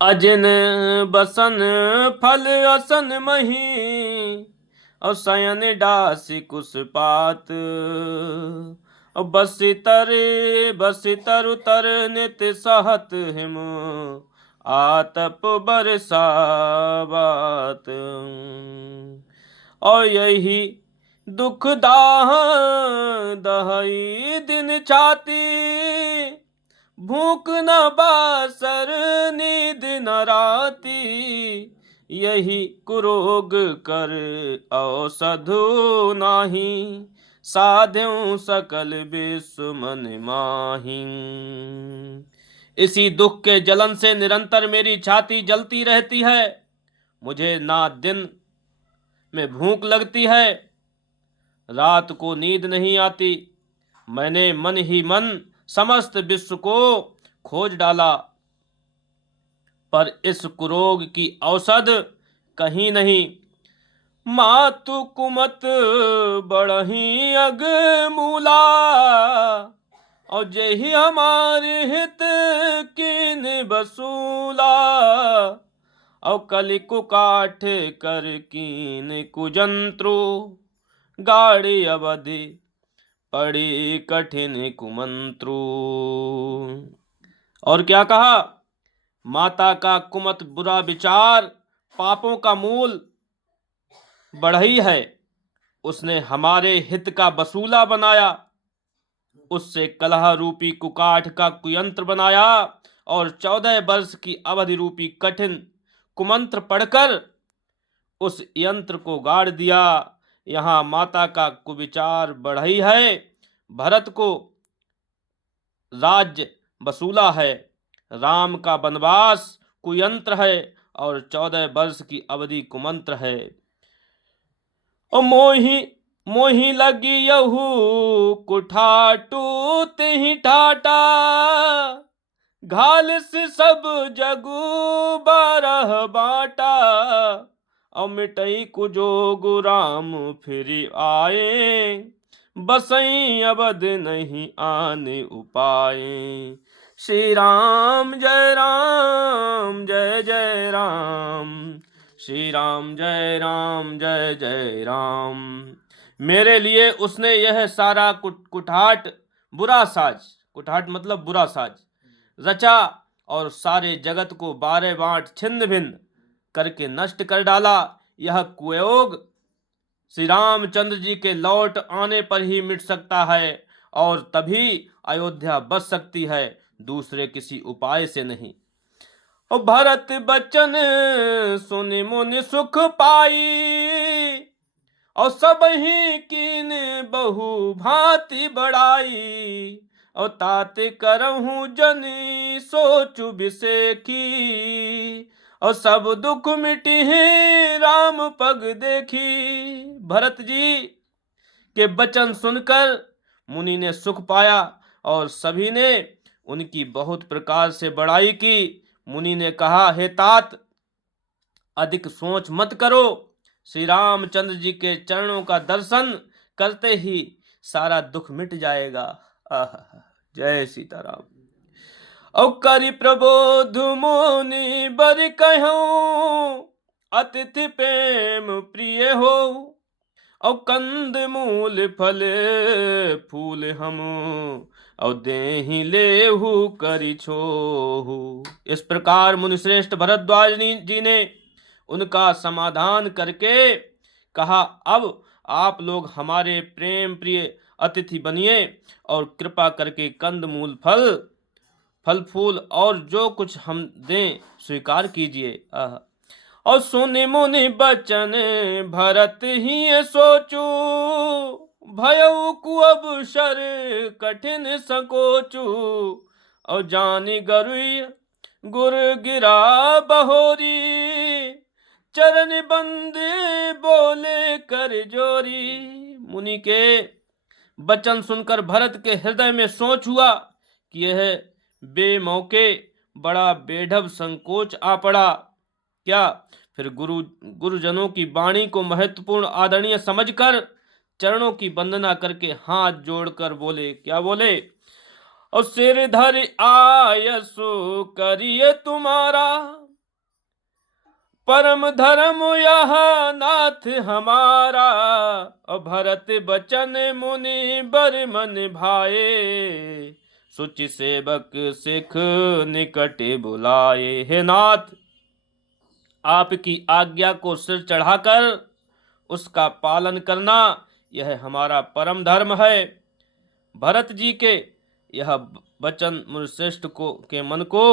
अजिन बसन फल असन मही, और शयन डासी कुसपात। और बसितर उतर नित सहत हिम, आतप बरसावत। और यही दुख दाह दहई दिन छाती, भूख न बासर नींद न राती। यही कुरोग कर औषधु नाही, साध्यं सकल विश्व मन माही। इसी दुख के जलन से निरंतर मेरी छाती जलती रहती है। मुझे ना दिन में भूख लगती है, रात को नींद नहीं आती। मैंने मन ही मन समस्त विश्व को खोज डाला, पर इस कुरोग की औषध कहीं नहीं। मातु कुमत बढ़ही अग मूला, और जेहि हमारे हित किन बसूला। और कलि कुकाठ कर कीन कुजंत्रु, गाड़ी अवधि पड़ी कठिन कुमंत्रु। और क्या कहा? माता का कुमत बुरा विचार पापों का मूल बढ़ई है। उसने हमारे हित का बसूला बनाया, उससे कलह रूपी कुकाठ का कुयंत्र बनाया, और 14 वर्ष की अवधि रूपी कठिन कुमंत्र पढ़कर उस यंत्र को गाड़ दिया। यहाँ माता का कुविचार बढ़ई है, भरत को राज्य बसूला है, राम का वनवास कुयंत्र है, और 14 वर्ष की अवधि कुमंत्र है। और मोही लगी यहू कुठाटू तिहि ठाटा, घाल से सब जगू 12 बाटा। और मिटई कुजोगु राम फिर आए, बसई अवध नहीं आने उपाए। श्री राम जय राम जय जय राम, श्री राम जय राम जय जय राम। मेरे लिए उसने यह सारा कुठाट बुरा साज, कुठाट मतलब बुरा साज रचा, और सारे जगत को 12 बांट छिन्न भिन्न करके नष्ट कर डाला। यह कुयोग श्री रामचंद्र जी के लौट आने पर ही मिट सकता है, और तभी अयोध्या बच सकती है, दूसरे किसी उपाय से नहीं। और भरत बचन सुनि मुनि सुख पाई, और सब ही कीन बहु भांति बढ़ाई। और तात करहूँ जनि सोचु बिसेखी, और सब दुख मिटी राम पग देखी। भरत जी के वचन सुनकर मुनि ने सुख पाया, और सभी ने उनकी बहुत प्रकार से बड़ाई की। मुनि ने कहा, हे तात, अधिक सोच मत करो, श्री रामचंद्र जी के चरणों का दर्शन करते ही सारा दुख मिट जाएगा। जय सीताराम। औ करि प्रबोध मुनि बर कहूं, अतिथि प्रेम प्रिय हो। और कंद मूल फल फूल हम, और देहि लेहु करि छोहु। इस प्रकार मुनिश्रेष्ठ भरद्वाज जी ने उनका समाधान करके कहा, अब आप लोग हमारे प्रेम प्रिय अतिथि बनिए, और कृपा करके कंद मूल फल फूल और जो कुछ हम दें स्वीकार कीजिए। और सुनि मुनि बचन भरत ही सोचू, भयउ कुअब शर कठिन संकोचू। और जानि गरुई गुर गिरा बहोरी, चरण बंदे बोले कर जोरी। मुनि के वचन सुनकर भरत के हृदय में सोच हुआ कि यह बेमौके बड़ा बेढब संकोच आ पड़ा। क्या फिर गुरुजनों की वाणी को महत्वपूर्ण आदरणीय समझकर चरणों की वंदना करके हाथ जोड़कर बोले, क्या बोले? और सिर धर आयसु करिए तुम्हारा, परम धर्म यह नाथ हमारा, और भरत बचन मुनि बर मन भाए, सुचि सेवक सिख निकट बुलाए। हे नाथ, आपकी आज्ञा को सिर चढ़ाकर उसका पालन करना यह हमारा परम धर्म है। भरत जी के यह वचन मुनिश्रेष्ठ को के मन को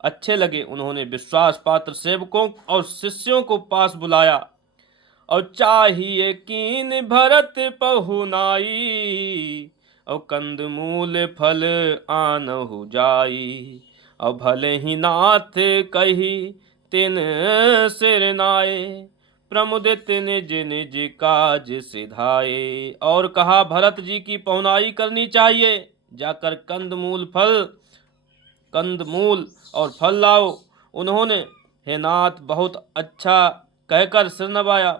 अच्छे लगे। उन्होंने विश्वास पात्र सेवकों और शिष्यों को पास बुलाया और चाहिए कीन भरत पहुनाई, और कंद मूल फल आनहु जाई, और भले ही नाथ कही तिन सिर नाए, प्रमुदित निज निज काज सिधाए। और कहा भरत जी की पहुनाई करनी चाहिए, जाकर कंद मूल और फल लाओ। उन्होंने हे नाथ बहुत अच्छा कहकर सिर नवाया,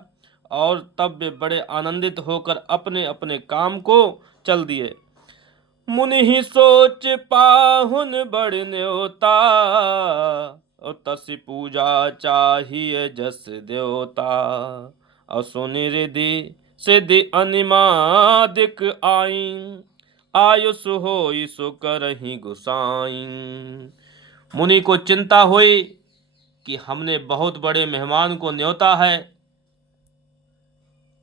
और तब वे बड़े आनंदित होकर अपने अपने काम को चल दिए। मुनि ही सोच पाहुन बड़ न्योता, और तसी पूजा चाहिए जस देवता, और सुनि रिधि सिद्धि अनिमादिक आई, आयुष होई सो करहि गुसाई। मुनि को चिंता हुई कि हमने बहुत बड़े मेहमान को न्योता है,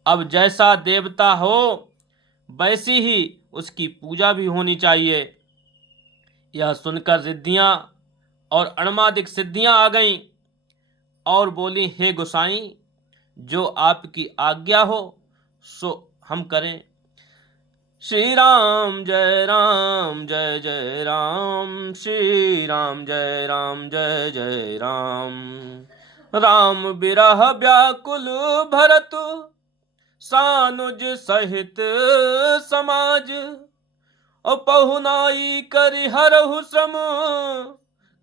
अब जैसा देवता हो वैसी ही उसकी पूजा भी होनी चाहिए। यह सुनकर रिद्धियां और अणमादिक सिद्धियां आ गईं और बोली, हे गोसाई, जो आपकी आज्ञा हो सो हम करें। श्री राम जय राम जय जय राम, श्री राम जय राम जय जय राम। राम बिरह व्याकुल भरत, सानुज सहित समाज, और पहुनाई करि हरहु श्रम,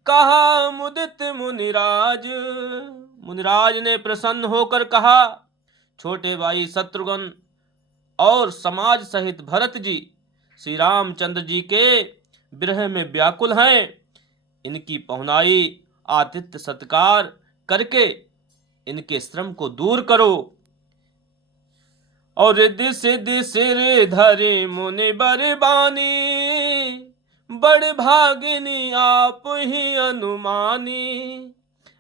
कहा मुदित मुनिराज। मुनिराज ने प्रसन्न होकर कहा, छोटे भाई शत्रुघ्न और समाज सहित भरत जी श्री रामचंद्र जी के विरह में व्याकुल हैं, इनकी पहुनाई आतिथ्य सत्कार करके इनके श्रम को दूर करो। और रिद्धि सिद्धि सिर धरे मुनि बरबानी, बड़ भागिनी आप ही अनुमानी,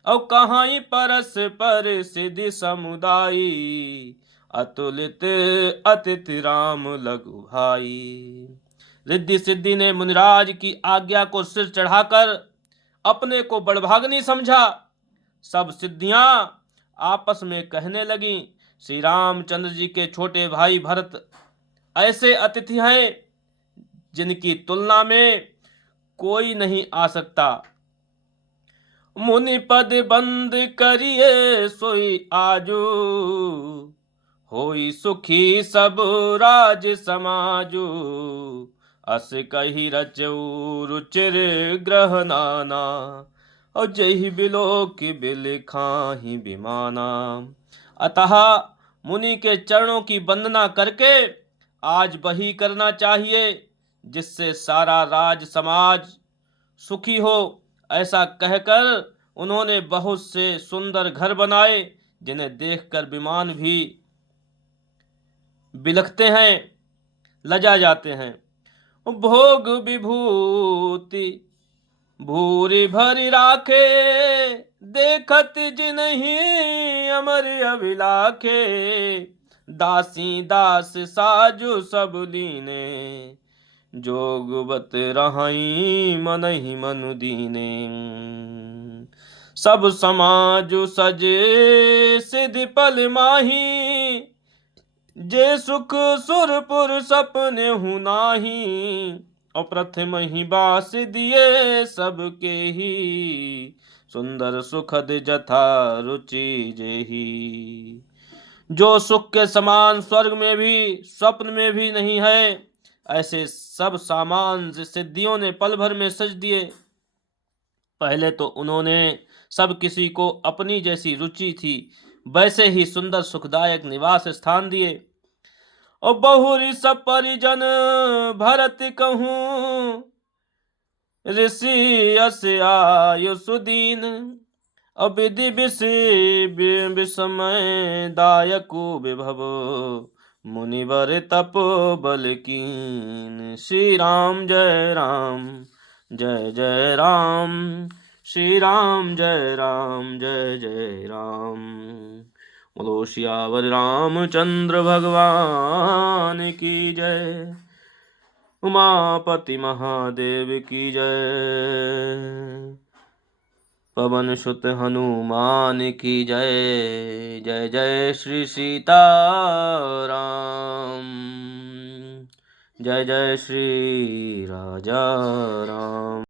और कहाई परस पर सिद्धि समुदायी, अतुलित अतिथि राम लघु भाई। रिद्धि सिद्धि ने मुनिराज की आज्ञा को सिर चढ़ाकर अपने को बड़भागनी समझा। सब सिद्धियां आपस में कहने लगी, श्री रामचंद्र जी के छोटे भाई भरत ऐसे अतिथि हैं जिनकी तुलना में कोई नहीं आ सकता। मुनि पद बंद करिए सोई आजू, होई सुखी सब राज समाजू, अस कही रचऊ रुचिर ग्रह नाना, और जही बिलोक बिल खाही बिमाना। अतः मुनि के चरणों की वंदना करके आज वही करना चाहिए जिससे सारा राज समाज सुखी हो। ऐसा कहकर उन्होंने बहुत से सुंदर घर बनाए, जिन्हें देखकर विमान भी बिलखते हैं, लजा जाते हैं। भोग विभूति भूरी भरी राखे, देखत जिन्हीं अमर अभिलाखे, दासी दास साजु सब लीने, जोगवत रहाई मनहि मनु दीने। सब समाज सजे सिद्धि पल माही, जे सुख सुरपुर सपने हूँ नाही, और प्रथम ही बास दिए सबके ही, सुंदर सुखद जथा रुचि जेही। जो सुख के समान स्वर्ग में भी स्वप्न में भी नहीं है, ऐसे सब सामान सिद्धियों ने पल भर में सज दिए। पहले तो उन्होंने सब किसी को अपनी जैसी रुचि थी वैसे ही सुंदर सुखदायक निवास स्थान दिए। और बहुरी सब परिजन भरत कहूँ, ऋषि यस आयु सुदीन, अविधि विस्मय दायकु विभव मुनिवर तप बल कीन। श्री राम जय राम जय जय राम, श्री राम जय राम जय जय राम। बोलो सियावर रामचंद्र भगवान की जय, उमापति महादेव की जय, पवन सुत हनुमान की जय। जय जय श्री सीता राम, जय जय श्री राजा राम।